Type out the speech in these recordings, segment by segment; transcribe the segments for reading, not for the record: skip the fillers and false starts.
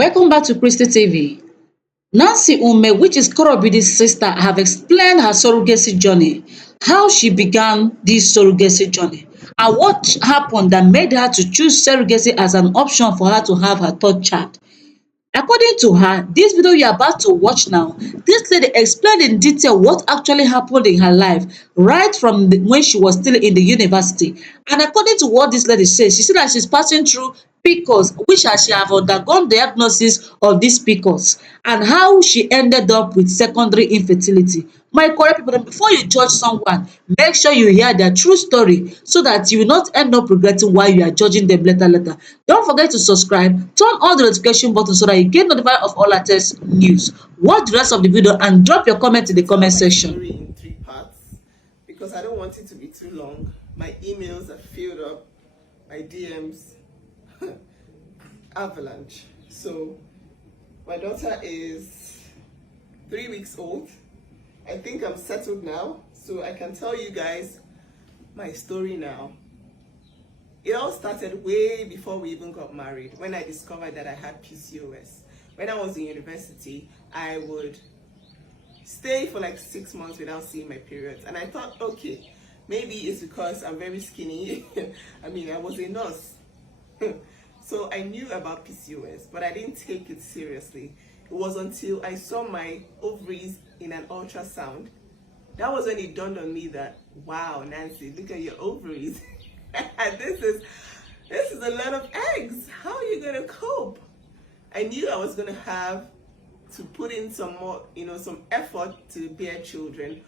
Welcome back to Christy TV. Nancy Umeh, which is Korobidi's sister, have explained her surrogacy journey, how she began this surrogacy journey, and what happened that made her to choose surrogacy as an option for her to have her third child. According to her, this video you're about to watch now, this lady explained in detail what actually happened in her life right from when she was still in the university. And according to what this lady says, she said that she's passing through PCOS, which has she have undergone diagnosis of these PCOS, and how she ended up with secondary infertility. My correct people, before you judge someone, make sure you hear their true story so that you will not end up regretting why you are judging them later. Don't forget to subscribe, turn on the notification button so that you get notified of all latest news. Watch the rest of the video and drop your comment in the comment section. Story in 3 parts because I don't want it to be too long. My emails are filled up, my DMs avalanche. So my daughter is 3 weeks old. I think I'm settled now, so I can tell you guys my story now. It all started way before we even got married, when I discovered that I had PCOS. When I was in university, I would stay for like 6 months without seeing my periods, and I thought, okay, maybe it's because I'm very skinny. I mean, I was a nurse. So I knew about PCOS, but I didn't take it seriously. It was until I saw my ovaries in an ultrasound. That was when it dawned on me that, wow, Nancy, look at your ovaries. this is a lot of eggs. How are you gonna cope? I knew I was gonna have to put in some more, some effort to bear children,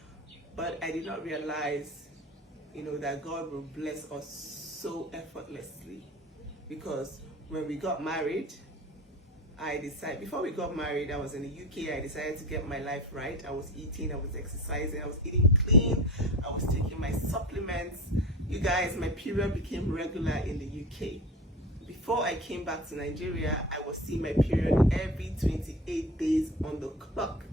but I did not realize, that God will bless us so effortlessly. Because when we got married, before we got married, I was in the UK. I decided to get my life right. I was eating, I was exercising, I was eating clean, I was taking my supplements. You guys, my period became regular in the UK. Before I came back to Nigeria, I was seeing my period every 28 days on the clock.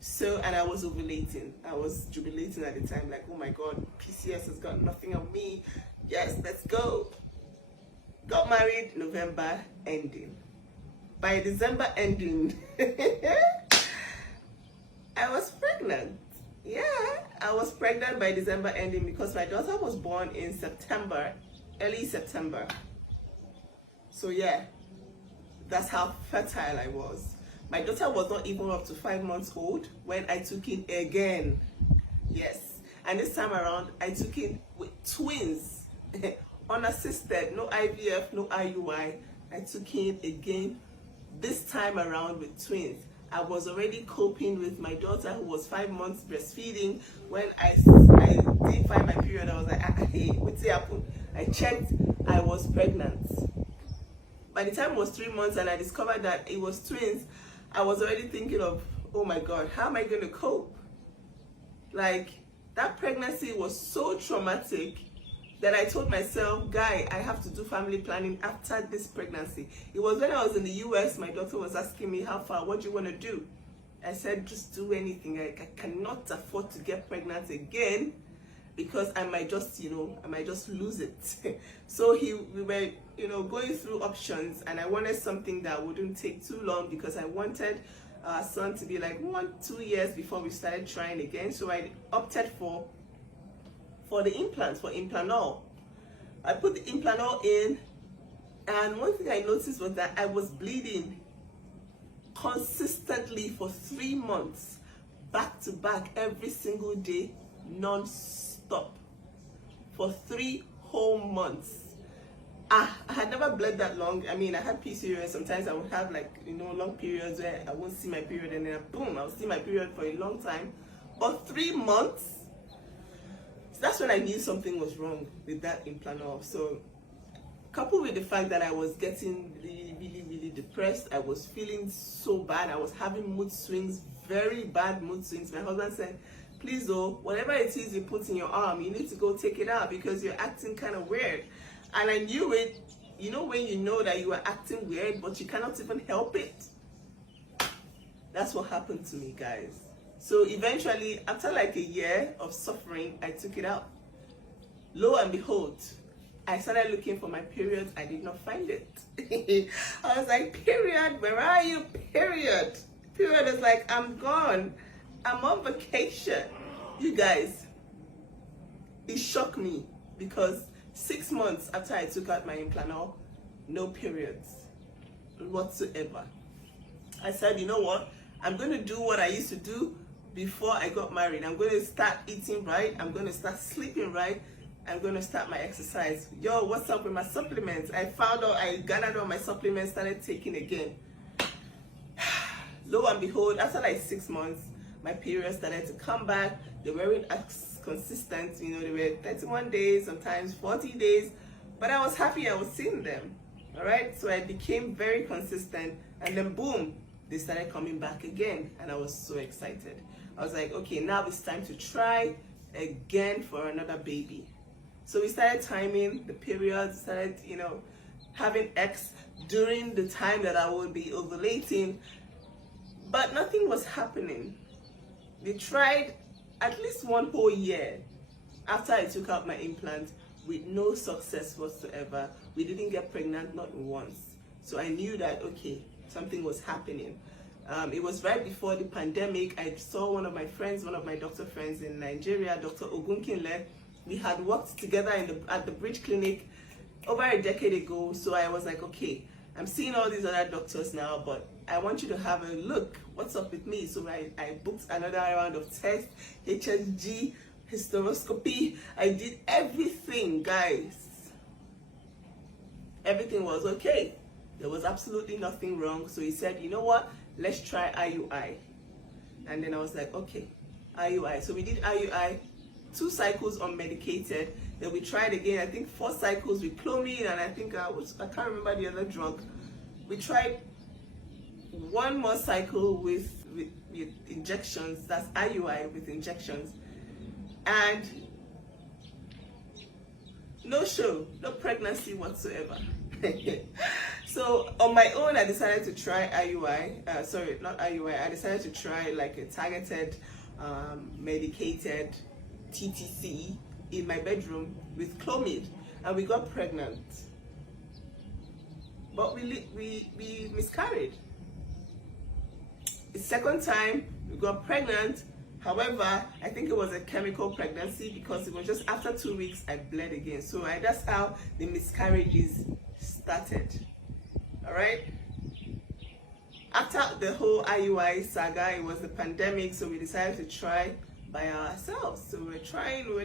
So, and I was ovulating. I was jubilating at the time, like, oh my God, PCS has got nothing on me. Yes, let's go. Got married November ending. By December ending, I was pregnant. Yeah, I was pregnant by December ending because my daughter was born in September, early September. So yeah, that's how fertile I was. My daughter was not even up to 5 months old when I took in again. Yes, and this time around, I took in with twins, unassisted, no IVF, no IUI. I took in again, this time around with twins. I was already coping with my daughter who was 5 months breastfeeding. When I didn't find my period, I was like, hey, what's happened? I checked, I was pregnant. By the time it was 3 months and I discovered that it was twins, I was already thinking of, oh my God, how am I going to cope? Like, that pregnancy was so traumatic that I told myself, Guy, I have to do family planning after this pregnancy. It was when I was in the US, my daughter was asking me, how far, what do you want to do? I said, just do anything. I cannot afford to get pregnant again because I might just, lose it. So we were, going through options, and I wanted something that wouldn't take too long because I wanted our son to be like 1-2 years before we started trying again. So I opted for the implants, for Implanol. I put the Implanol in, and one thing I noticed was that I was bleeding consistently for 3 months, back to back, every single day, non-stop, for 3 whole months. I had never bled that long. I mean, I had PCOS. Sometimes I would have long periods where I won't see my period, and then boom, I'll see my period for a long time. But 3 months, that's when I knew something was wrong with that Implanol. So, coupled with the fact that I was getting really depressed, I was feeling so bad. I was having mood swings, very bad mood swings. My husband said, please though, whatever it is you put in your arm, you need to go take it out because you're acting kind of weird. And I knew it, when you know that you are acting weird, but you cannot even help it. That's what happened to me, guys. So eventually, after like a year of suffering, I took it out. Lo and behold, I started looking for my period. I did not find it. I was like, period, where are you? Period. Period is like, I'm gone. I'm on vacation. You guys, it shocked me because 6 months after I took out my implanol, no periods whatsoever. I said, you know what? I'm going to do what I used to do before I got married. I'm going to start eating right. I'm going to start sleeping right. I'm going to start my exercise. Yo, what's up with my supplements? I found out, I gathered all my supplements, started taking again. Lo and behold, after like 6 months, my periods started to come back. They weren't as consistent. You know, they were 31 days, sometimes 40 days. But I was happy I was seeing them. All right? So I became very consistent. And then boom, they started coming back again. And I was so excited. I was like, okay, now it's time to try again for another baby. So we started timing the periods, started, you know, having X during the time that I would be ovulating. But nothing was happening. We tried at least 1 whole year after I took out my implant with no success whatsoever. We didn't get pregnant, not once. So I knew that, okay, something was happening. It was right before the pandemic. I saw one of my friends, one of my doctor friends in Nigeria, Dr. Ogunkinle. We had worked together at the Bridge Clinic over a decade ago. So I was like, okay, I'm seeing all these other doctors now, but I want you to have a look. What's up with me? So I booked another round of tests, HSG, hysteroscopy. I did everything, guys. Everything was okay. There was absolutely nothing wrong. So he said, you know what? Let's try IUI. And then I was like, okay, IUI. So we did IUI, 2 cycles unmedicated. Then we tried again, I think 4 cycles with clomid, and I think I can't remember the other drug. We tried 1 more cycle with injections, that's IUI with injections, and no show, no pregnancy whatsoever. So on my own, I decided to try IUI, sorry, not IUI, I decided to try like a targeted, medicated TTC in my bedroom with clomid, and we got pregnant. But we miscarried. The second time we got pregnant, however, I think it was a chemical pregnancy because it was just after 2 weeks I bled again. So that's how the miscarriages started. All right. After the whole IUI saga, it was the pandemic, so we decided to try by ourselves. So we were trying. We were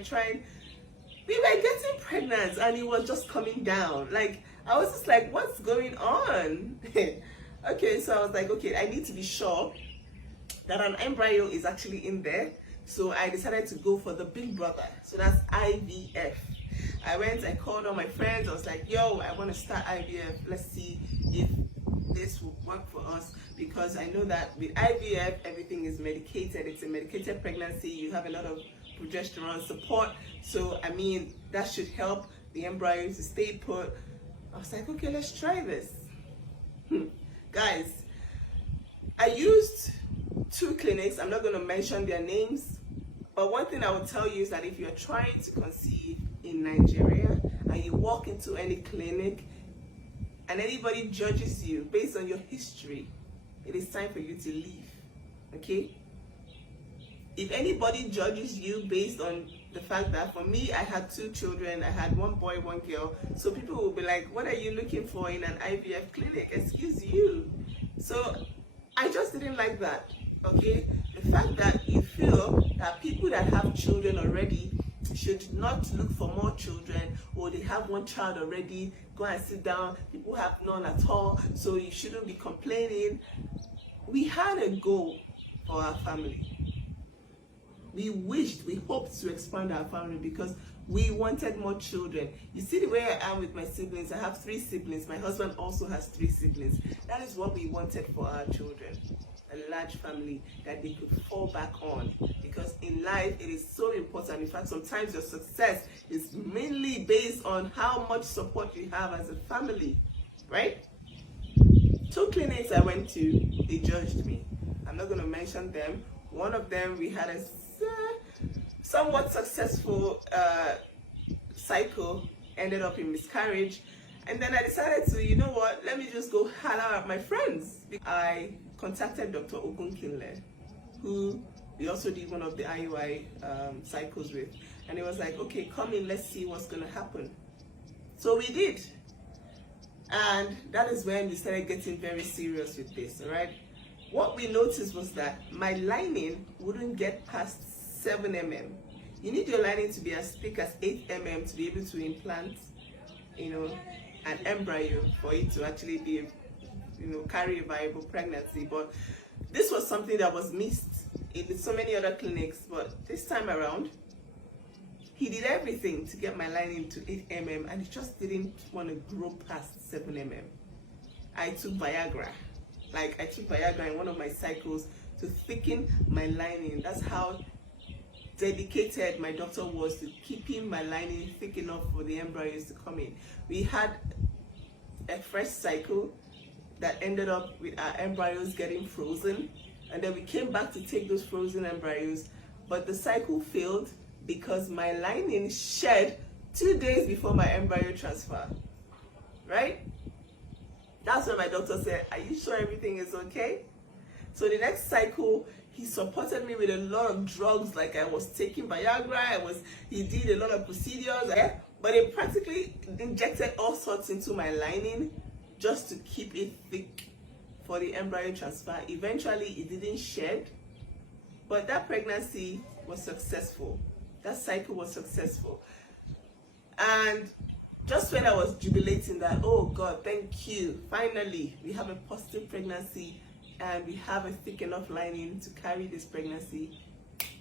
getting pregnant, and it was just coming down. Like, I was just like, what's going on? Okay, so I was like, okay, I need to be sure that an embryo is actually in there. So I decided to go for the big brother. So that's IVF. I called all my friends. I was like, yo, I want to start IVF. Let's see if this will work for us, because I know that with IVF, everything is medicated. It's a medicated pregnancy. You have a lot of progesterone support. So, I mean, that should help the embryo to stay put. I was like, okay, let's try this. Guys, I used 2 clinics. I'm not going to mention their names. But one thing I will tell you is that if you're trying to conceive in Nigeria and you walk into any clinic and anybody judges you based on your history, it is time for you to leave. Okay? If anybody judges you based on the fact that, for me, I had 2 children, I had 1 boy, 1 girl, so people will be like, what are you looking for in an IVF clinic? Excuse you. So I just didn't like that. Okay? The fact that you feel that people that have children already should not look for more children, or they have 1 child already, go and sit down, people have none at all, so you shouldn't be complaining. We had a goal for our family. We hoped to expand our family because we wanted more children. You see the way I am with my siblings. I have 3 siblings. My husband also has 3 siblings. That is what we wanted for our children. A large family that they could fall back on. Because in life, it is so important. In fact, sometimes your success is mainly based on how much support you have as a family. Right? 2 clinics I went to, they judged me. I'm not going to mention them. One of them, we had a somewhat successful cycle, ended up in miscarriage. And then I decided to, you know what, let me just go holler at my friends. I contacted Dr. Ogunkinle, who we also did one of the IUI cycles with. And it was like, okay, come in, let's see what's going to happen. So we did. And that is when we started getting very serious with this, all right? What we noticed was that my lining wouldn't get past 7 mm. You need your lining to be as thick as 8 mm to be able to implant, an embryo for it to actually be, carry a viable pregnancy. But this was something that was missed in so many other clinics. But this time around, he did everything to get my lining to 8 mm, and he just didn't want to grow past 7 mm. I took Viagra. I took Viagra in one of my cycles to thicken my lining. That's how dedicated my doctor was to keeping my lining thick enough for the embryos to come in. We had a fresh cycle that ended up with our embryos getting frozen, and then we came back to take those frozen embryos, but the cycle failed because my lining shed 2 days before my embryo transfer, right? That's when my doctor said, are you sure everything is okay? So the next cycle, he supported me with a lot of drugs, like I was taking Viagra, he did a lot of procedures, but he practically injected all sorts into my lining just to keep it thick for the embryo transfer. Eventually, it didn't shed, but that pregnancy was successful. That cycle was successful. And just when I was jubilating that, oh God, thank you, finally, we have a positive pregnancy and we have a thick enough lining to carry this pregnancy,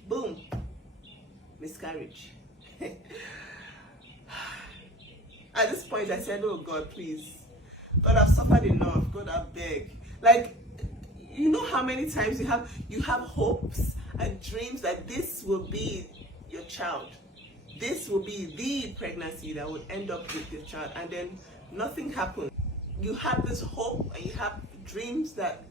boom, miscarriage. At this point, I said, oh God, please, God, I've suffered enough. God, I beg. You know how many times you have hopes and dreams that this will be your child. This will be the pregnancy that would end up with your child, and then nothing happens. You have this hope and you have dreams that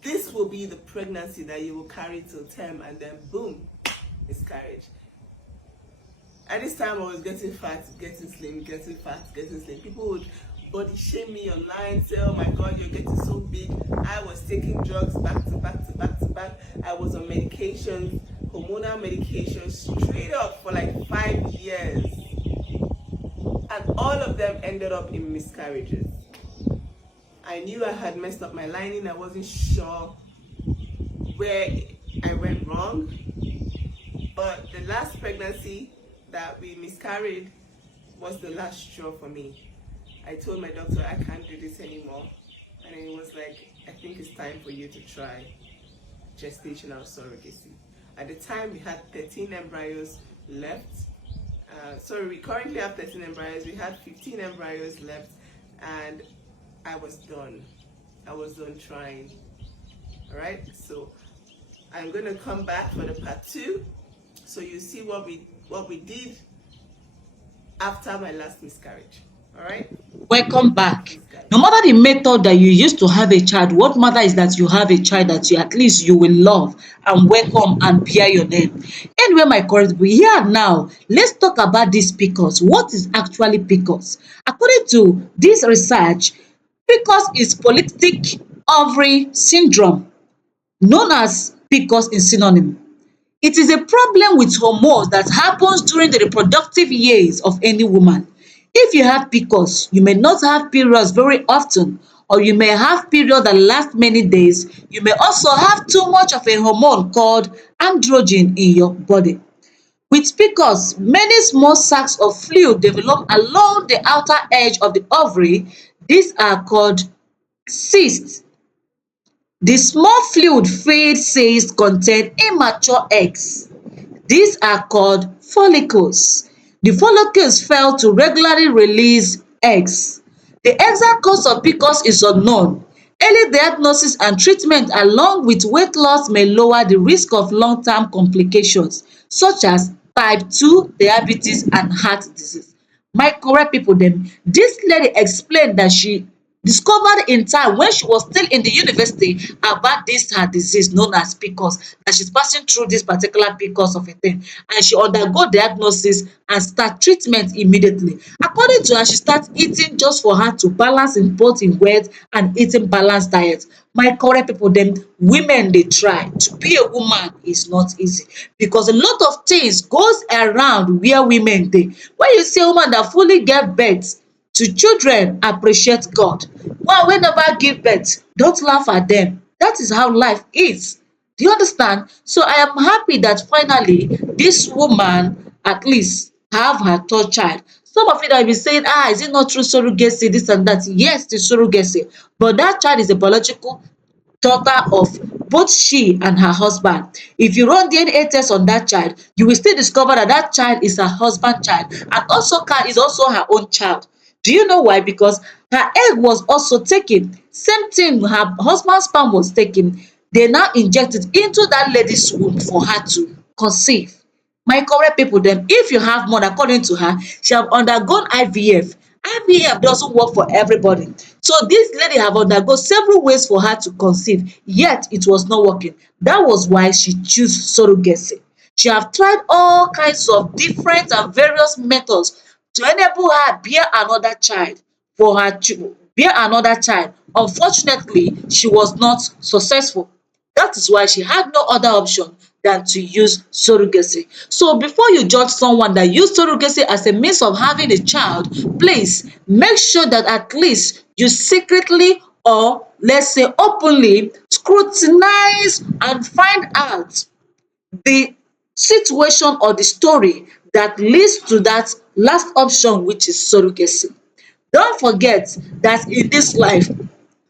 this will be the pregnancy that you will carry till term, and then boom, miscarriage. At this time, I was getting fat, getting slim, getting fat, getting slim. People would body shame me online, say, oh my God, you're getting so big. I was taking drugs back to back to back to back. I was on medications, hormonal medications, straight up for 5 years. And all of them ended up in miscarriages. I knew I had messed up my lining. I wasn't sure where I went wrong. But the last pregnancy that we miscarried was the last straw for me. I told my doctor, I can't do this anymore. And he was like, I think it's time for you to try gestational surrogacy. At the time, we had 13 embryos left. We currently have 13 embryos. We had 15 embryos left, and I was done. I was done trying. All right, so I'm going to come back for the part 2, so you see what we did after my last miscarriage. All right. Welcome back. No matter the method that you used to have a child, what matter is that you have a child that you at least you will love and welcome and bear your name. Anyway, my correct people, here now, let's talk about this PCOS. What is actually PCOS? According to this research, PCOS is polycystic ovary syndrome, known as PCOS in synonym. It is a problem with hormones that happens during the reproductive years of any woman. If you have PCOS, you may not have periods very often, or you may have periods that last many days. You may also have too much of a hormone called androgen in your body. With PCOS, many small sacs of fluid develop along the outer edge of the ovary. These are called cysts. The small fluid-filled cysts contain immature eggs. These are called follicles. The follicles fail to regularly release eggs. The exact cause of PCOS is unknown. Early diagnosis and treatment along with weight loss may lower the risk of long-term complications such as type 2 diabetes and heart disease. My correct people dem, dis lady explain that she discovered in time when she was still in the university about this her disease known as PCOS, that she's passing through this particular PCOS of a thing, and she undergo diagnosis and start treatment immediately. According to her, she start eating just for her to balance in both in weight and eating balanced diet. My correct people dem, women dey try. To be a woman is not easy because a lot of things goes around where women dey. When you see a woman that fully get birth to children, appreciate God. One wey never give birth, don't laugh at them. That is how life is. Do you understand? So I am happy that finally this woman at least have her third child. Some of you that will be saying, is it not true surrogacy, this and that? Yes, it's surrogacy, but that child is a biological daughter of both she and her husband. If you run DNA test on that child, you will still discover that that child is her husband child, and also is also her own child. Do you know why? Because her egg was also taken. Same thing, her husband's sperm was taken. They now inject it into that lady's womb for her to conceive. My correct people dem, if you have money, according to her, she have undergone IVF. IVF doesn't work for everybody. So this lady have undergone several ways for her to conceive, yet it was not working. That was why she choose surrogacy. She have tried all kinds of different and various methods to enable her bear another child for her bear another child. Unfortunately, she was not successful. That is why she had no other option than to use surrogacy. So before you judge someone that use surrogacy as a means of having a child, please make sure that at least you secretly, or let's say openly, scrutinize and find out the situation or the story that leads to that last option, which is surrogacy. Don't forget that in this life,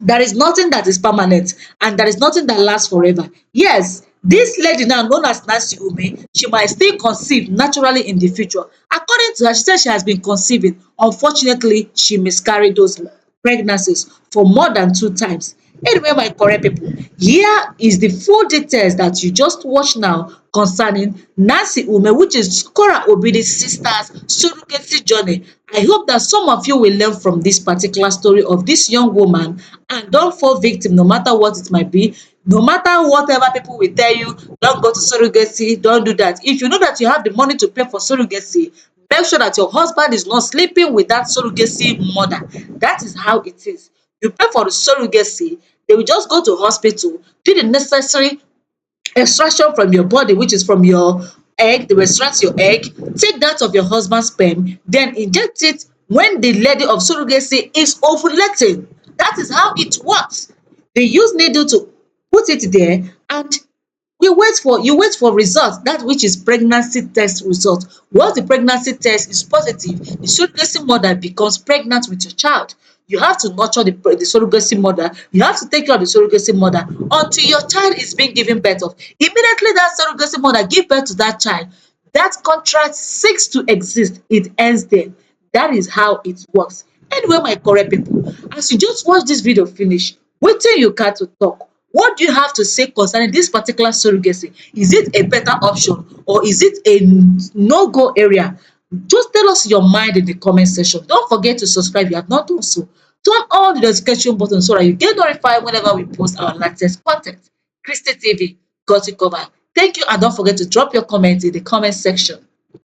there is nothing that is permanent and there is nothing that lasts forever. Yes, this lady now known as Nancy Umeh, she might still conceive naturally in the future. According to her, she said she has been conceiving. Unfortunately, she miscarried those pregnancies for more than 2 times. Anyway, my correct people, here is the full details that you just watch now concerning Nancy Umeh, which is Kora Obidi's sister's surrogacy journey. I hope that some of you will learn from this particular story of this young woman, and don't fall victim no matter what it might be. No matter whatever people will tell you, don't go to surrogacy, don't do that. If you know that you have the money to pay for surrogacy, make sure that your husband is not sleeping with that surrogacy mother. That is how it is. You pay for the surrogacy, they will just go to hospital, do the necessary extraction from your body, which is from your egg. They will extract your egg, take that of your husband's sperm, then inject it when the lady of surrogacy is ovulating. That is how it works. They use needle to put it there, and you wait for results, that which is pregnancy test result. Once the pregnancy test is positive, the surrogacy mother becomes pregnant with your child. You have to nurture the surrogacy mother, you have to take care of the surrogacy mother until your child is being given birth of. Immediately that surrogacy mother give birth to that child, that contract cease to exist, it ends there. That is how it works. Anyway, my correct people, as you just watch this video finish, wetin you gat to talk? What do you have to say concerning this particular surrogacy? Is it a better option or is it a no-go area? Just tell us your mind in the comment section. Don't forget to subscribe if you have not done so. Turn on the notification button so that you get notified whenever we post our latest content. Christy TV got you covered. Thank you, and don't forget to drop your comments in the comment section.